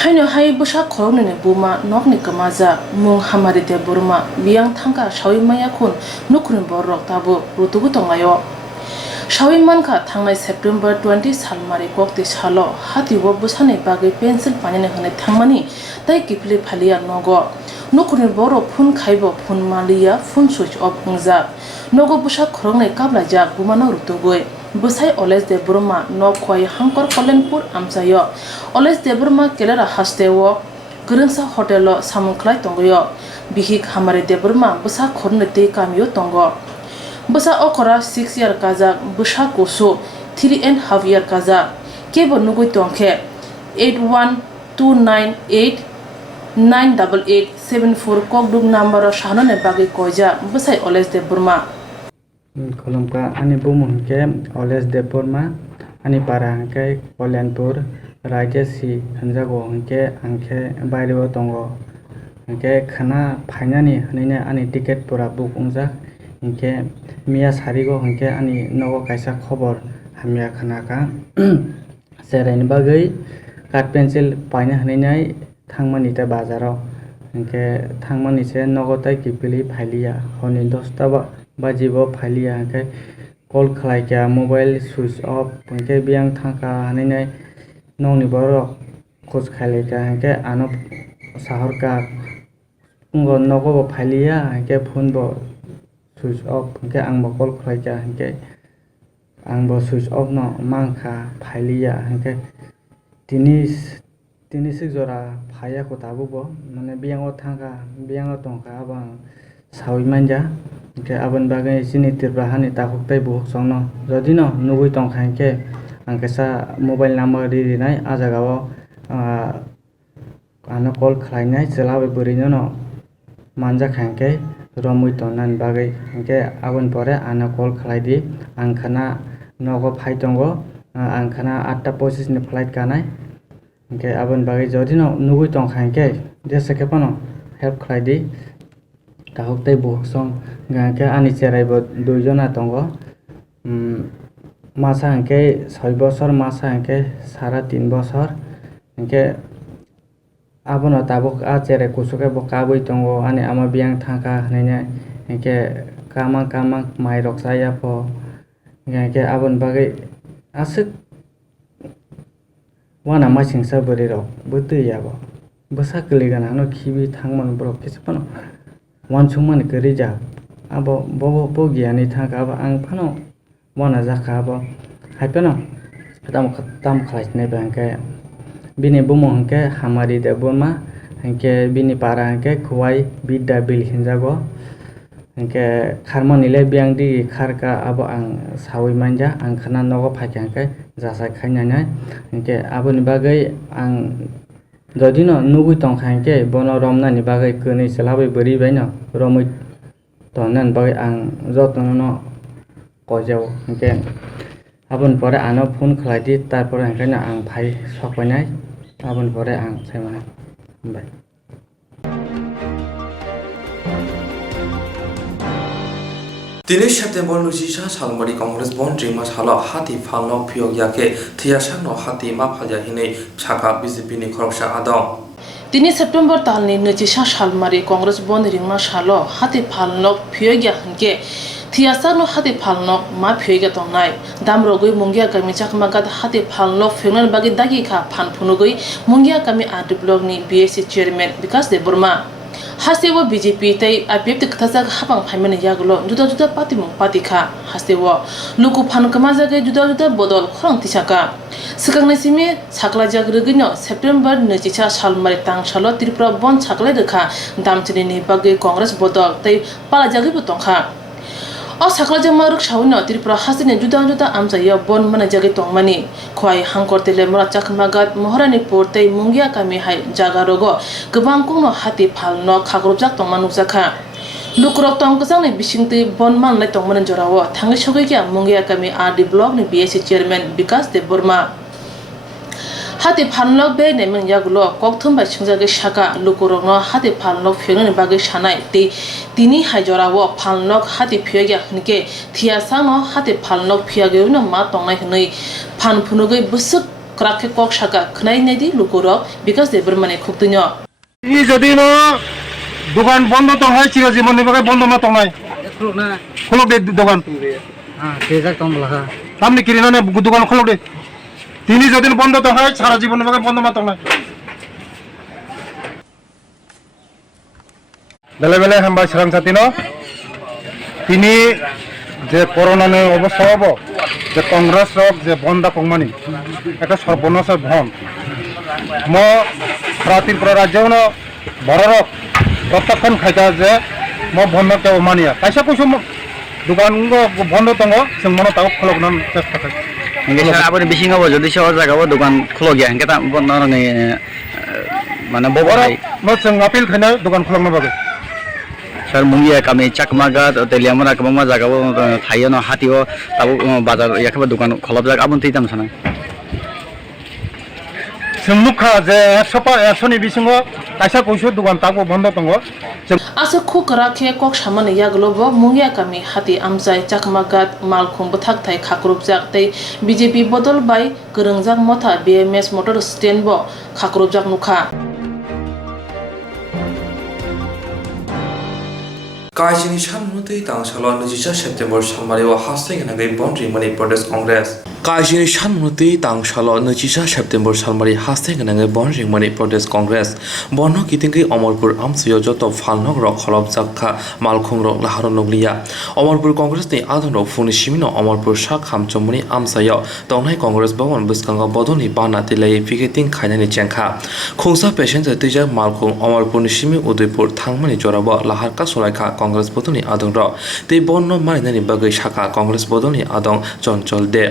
Haino hai busha khorong ni buma nok ni kamaja mong hamari te burma biang thangka shawai mayakun nukhungni borok tabu rutugu tongayo Shawai manka thangnai September 20 salmari kokti salo hati wo busane bagai pencil panine hone thangmani tai kipli phalia nogo nukhuni boro phun khaibo phun malia phun switch off ungja nogo busa khrongnai kabla jak bumano rutugoi busai oles de burma nok khoi hangkor kolenpur amsayo oles de burma kelera hastewo gurungsa hotelo samungklai tongoyo bihik hamari de burma busa khorne te kamyo tongo Busa okora 6 year kaza busa koso 3.5 year kaza kebo nugoi tongke 8129898874 kokduk number shanone bagi koja busai oles de burma kolomka ani bumung ke oles de burma ani parang ke kolenpur raja si hanjago hingke angke baireo tongo hingke khana phainani hinaine ani ticket pura book ungjak hingke mia sarigo hingke ani nogo kaisa khobor hamya khana ka cheraini bagui kat pencil paina hinainai thangmani ta bazaro hingke thangmani se nogo tai kipili phailiya honi 10 ta bajibo phailiya hingke call khlaikya mobile switch off hingke biang thangka hinainai nongni borok khoj khaileka hingke ano sahor ka ungo nogo bo phailiya hingke phone bo switch off hingke angbo call khlaikya hingke angbo switch off no mangkha phailiya hingke tini sik jora phaya ko tabubo mane biango thangka biango tongka abang sawi manja hingke abon bagai sini tirba hani takuktai buhok songno jodi no nugui tongkha hingke angkasa mobile number rinai ajagao ano call khlainai chelabai burino no manjak hingke romui tongnan bagai hingke abon pore ano call khlai di angkhana nogo phai tongo angkhana 8:25 ni flight kanai hingke abon bagai jodi no nugui tongkha hingke jesa kepano help khlai di tahuktai buhok song hingke ani cherai bo 2 jona tongo masa hingke 6 বছর masa hingke 3.5 বছর hingke abono tabuk a cherai kusuke bo kabui tongo ani ama biang thangka hinaine hingke kamang mai rok saya po hingke abon bagai asuk wana masingsa bori rok butui yabo basa kligana no khibi thangman borok kisapano wansungmani kerija abo bobo pogiani thangka abo ang phano wana jaka abo haipeno tam khlaisne bangke bini bumo hingke hamari de boma hingke bini para hingke khuwai bidda bil hinjago hingke kharmanile biang di kharka abo ang sawi manja ang khana nogo phaikya hingke jasa khainana hingke aboni bagai ang jodi no nugui tongkha hingke bono romnani bagai kwnui chelabai bori baino romui tongnan bagai ang jotno no kojao hingke abon pore ano phone khlai di tarpore hingke ang phai sokpainai abon pore ang saimana bai Tini September nusisa salmari Congress bon drima salo hati falno piyog yake thiyasa no hati ma phalya hine chaka BJP ni khoroksa adong Tini September talni nusisa salmari Congress bon ringma salo hati falno piyog hingke thiyasa no hati falno ma piyog tongnai damrogui mungia kami chakmagat hati falno phengnan bagi dagi kha phanphunugui mungia kami art blog ni BSC chairman Vikas de Burma hastewo BJP tai APF kthasak hapang phaimani yaglo juda party mong party kha hastewo luku phan kama jage juda bodol khorang tisaka sikangna simi sakla jagrugino September 26 salmari tang salo Tripura bon sakla rekha damchini ni bagi Congress bodol tai pala jagi botongkha o sakla jama ruk shawno Tripura hasine juda amjaya bon mana jagi tongmani khwai hangkortele mora chakmagat moharani portei mungia kami hai jaga rogo gobang kungno hati phalno khagrobjak tongmanukjakha lukrok tongkasang ni bisingti bon manlai tongmanan jorawo thangi sogaikia mungia kami RD block ni BSC chairman Vikas de Burma hati phalno be nemeng yagulo Koktwma singjage shaka lukurokno hati phalno phengni bagi sanai te tini haijorawo phalno hati phiyagya hingke thiyasano hati phalno phiyage no ma tongnai hnei phanphunugui busuk krakhe kok shaka khnai nedi lukurok Vikas de Burma ni khuktunyo ই যদি ন দোকান বন্ধ তো হয় চিরজীবন নিবাকে বন্ধ না তো নাই খোলো দে দোকান হ্যাঁ ঠিক আছে সামনে কিনে না দোকান খোলো দে তিনি যদি বন্ধ তো হয় সারা জীবন নিবাকে বন্ধ না তো নাই বেলে বেলে হামবা স্বরাংছাতি ন তিনি যে করোনার অবস্থা হব যে কংগ্রেস রক যে বন্ধা কংমানি একটা সর্বনাশের ভন ম ত্রিপুরা রাজ্যেও বড় রক প্রত্যক্ষণ খাইতা যে ম বন্ধ কেউ মানিয়া কাইসা কইসো দোকান বন্ধ দङ जों মনে তাও খলকনো চেষ্টা খাই Enggak sih, apa nih bising apa jadi siapa jaga apa dukan khulog ya, kita orang nih mana bawa no जों apil khana dukan khulogno bagai sar mungi kami chakmaga telia mana kemama jaga apa thayo no hatio tabu bazar ya kaba dukan khulog jaga abun titam sana जों नुखा जे 100 नि बिसिङाव कायसा कइसो दुकान ताबो बन्द दङ ase khukra khe kok samani yaglobo mungya kami hati amjai chakmagat malkhum bthak thai khakrupjak tei BJP bodol bai grongjak motha BMS motor stand bo khakrupjak nukha Kaisini Shanmuti Tangsalon Nijisa September Salmario Hasting and again Boundary Money Protest Congress. Kaisini Shanmuti Tangsalon Nijisa September Salmari Hasting and again Boundary Money Protest Congress. Bono Kitingi Omorpur Amsio Joto Falnog Rock Holop Zakha Malcolm Rock Laharon Noglia. Omorpur Congress ni Adano Funishimino Omorpur Shakham Chomuni Amsayo Donai Congress Bawon Buskanga Bodoni Bana Delay Picketing Kainani Chenka. Khongsa patient teacher Malcolm Omorpur Nishimi Udipur Thangmani Joraba Laharka Solaika Congress Bodoni Adong Rock. They Bono Marinani Bagay Shaka Congress Bodoni Adong Chonchol De.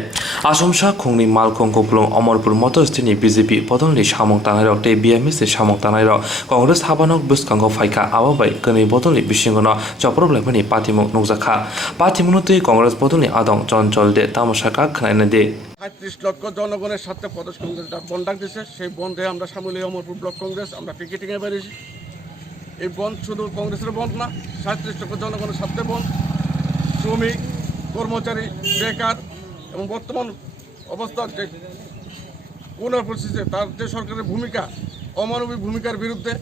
Asomsha Kongni Malcolm Koplong Omorpur Motorstini BJP Bodoni Shamong Tanaro Te BMS Shamong Tanaro Congress Habanok Buskango Faika Awabai Kani Bodoni Bishingono Chaproblemani Patimo Nozaka. Patimunuti Congress Bodoni Adong Chonchol De Tamoshaka Knaina De. ৩৭ লক্ষ জনগণের সাথে প্রদেশ কংগ্রেস বন্ধ ডাকতেছে সেই বন্ধে আমরা সামিল হই অমরপুর ব্লক কংগ্রেস আমরা পিকেটিংয়ে বেরিয়েছি এই বন্ধ শুধু কংগ্রেসের বন্ধ না ৩৭ লক্ষ জনগণের সাথে বন্ধ শ্রমিক কর্মচারী বেকার এবং বর্তমান অবস্থার যে পুনর পরিস্থিতিতে তার যে সরকারের ভূমিকা অমানবিক ভূমিকার বিরুদ্ধে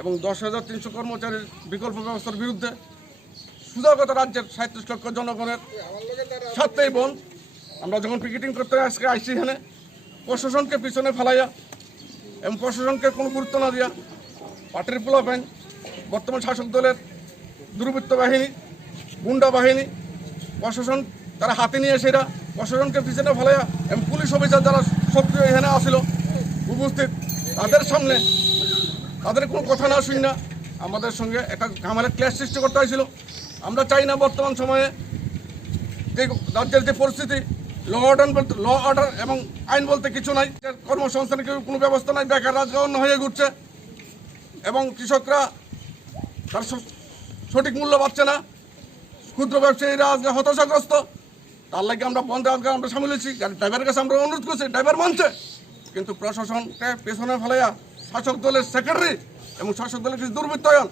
এবং ১০,৩০০ কর্মচারীর বিকল্প ব্যবস্থার বিরুদ্ধে সুযোগত রাজ্যের ৩৭ লক্ষ জনগণের সাথেই বন্ধ আমরা যখন পিকেটিং করতে আজকে আইসি এখানে প্রশাসনকে পিছনে ফেলাইয়া এবং প্রশাসনকে কোনো গুরুত্ব না দিয়া পার্টির পোলাপাইন বর্তমান শাসক দলের দুর্বৃত্ত বাহিনী গুন্ডা বাহিনী প্রশাসন তারা হাতে নিয়ে সেটা প্রশাসনকে পিছনে ফেলাইয়া এবং পুলিশ অফিসার যারা সক্রিয় এখানে আসিল উপস্থিত তাদের সামনে তাদের কোনো কথা না শুনি না আমাদের সঙ্গে একটা ঝামেলার ক্লাস সৃষ্টি করতে হয়েছিল আমরা চাই না বর্তমান সময়ে যে রাজ্যের যে পরিস্থিতি ল অর্ডার এবং আইন বলতে কিছু নাই কর্মসংস্থানের কোনো ব্যবস্থা নাই বেকার রাজকারণ হয়ে ঘুরছে এবং কৃষকরা তার সঠিক মূল্য পাচ্ছে না ক্ষুদ্র ব্যবসায়ীরা আজকে হতাশাগ্রস্ত তার লাগে আমরা বন্ধে আজকে আমরা সামিল হয়েছি ড্রাইভারের কাছে আমরা অনুরোধ করছি ড্রাইভার মানছে কিন্তু প্রশাসনকে পেছনে ফেলাইয়া শাসক দলের সেক্রেটারি এবং শাসক দলের কিছু দুর্বৃত্তায়ন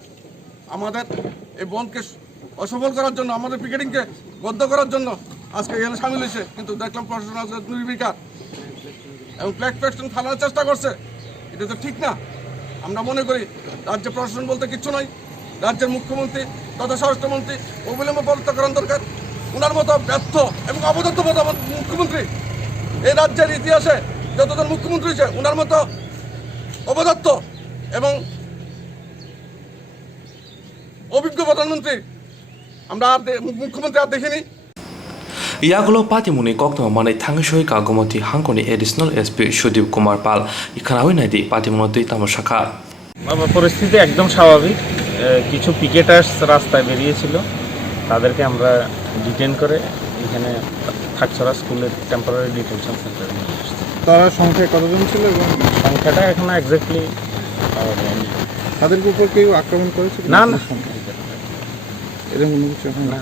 আমাদের এই বন্ধকে অসফল করার জন্য আমাদের পিকেটিংকে বদ্ধ করার জন্য আজকে এখানে সামিল হয়েছে কিন্তু দেখলাম প্রশাসন আজকে নির্বিকার এবং ফ্ল্যাগ ফেস্টন ফেলার চেষ্টা করছে এটা তো ঠিক না আমরা মনে করি রাজ্য প্রশাসন বলতে কিচ্ছু নয় রাজ্যের মুখ্যমন্ত্রী তথা স্বরাষ্ট্রমন্ত্রী অবিলম্বে পদত্যাগ করার দরকার ওনার মতো ব্যর্থ এবং অবদত্ত মুখ্যমন্ত্রী এই রাজ্যের ইতিহাসে যতজন মুখ্যমন্ত্রী হয়েছে ওনার মতো অবদত্ত এবং অভিজ্ঞ প্রধানমন্ত্রী আমরা আর মুখ্যমন্ত্রী আর দেখিনি Yagulo Patimuni Koktwma Mane Tangashoy Kagomoti Hankoni Additional SP Sudip Kumar Pal Ikanawi Nadi Patimunoti Tamoshaka. পরিস্থিতি একদম স্বাভাবিক কিছু পিকেটার্স রাস্তায় বেরিয়েছিল তাদেরকে আমরা ডিটেন করে এখানে খাটছড়া স্কুলের টেম্পোরারি ডিটেনশন সেন্টারে নিয়ে এসেছি তারা সংখ্যায় কতজন ছিল এবং সংখ্যাটা এখন এক্স্যাক্টলি পাওয়া যায়নি তাদের উপর কেউ আক্রমণ করেছে না না এরকম কোনো কিছু এখন না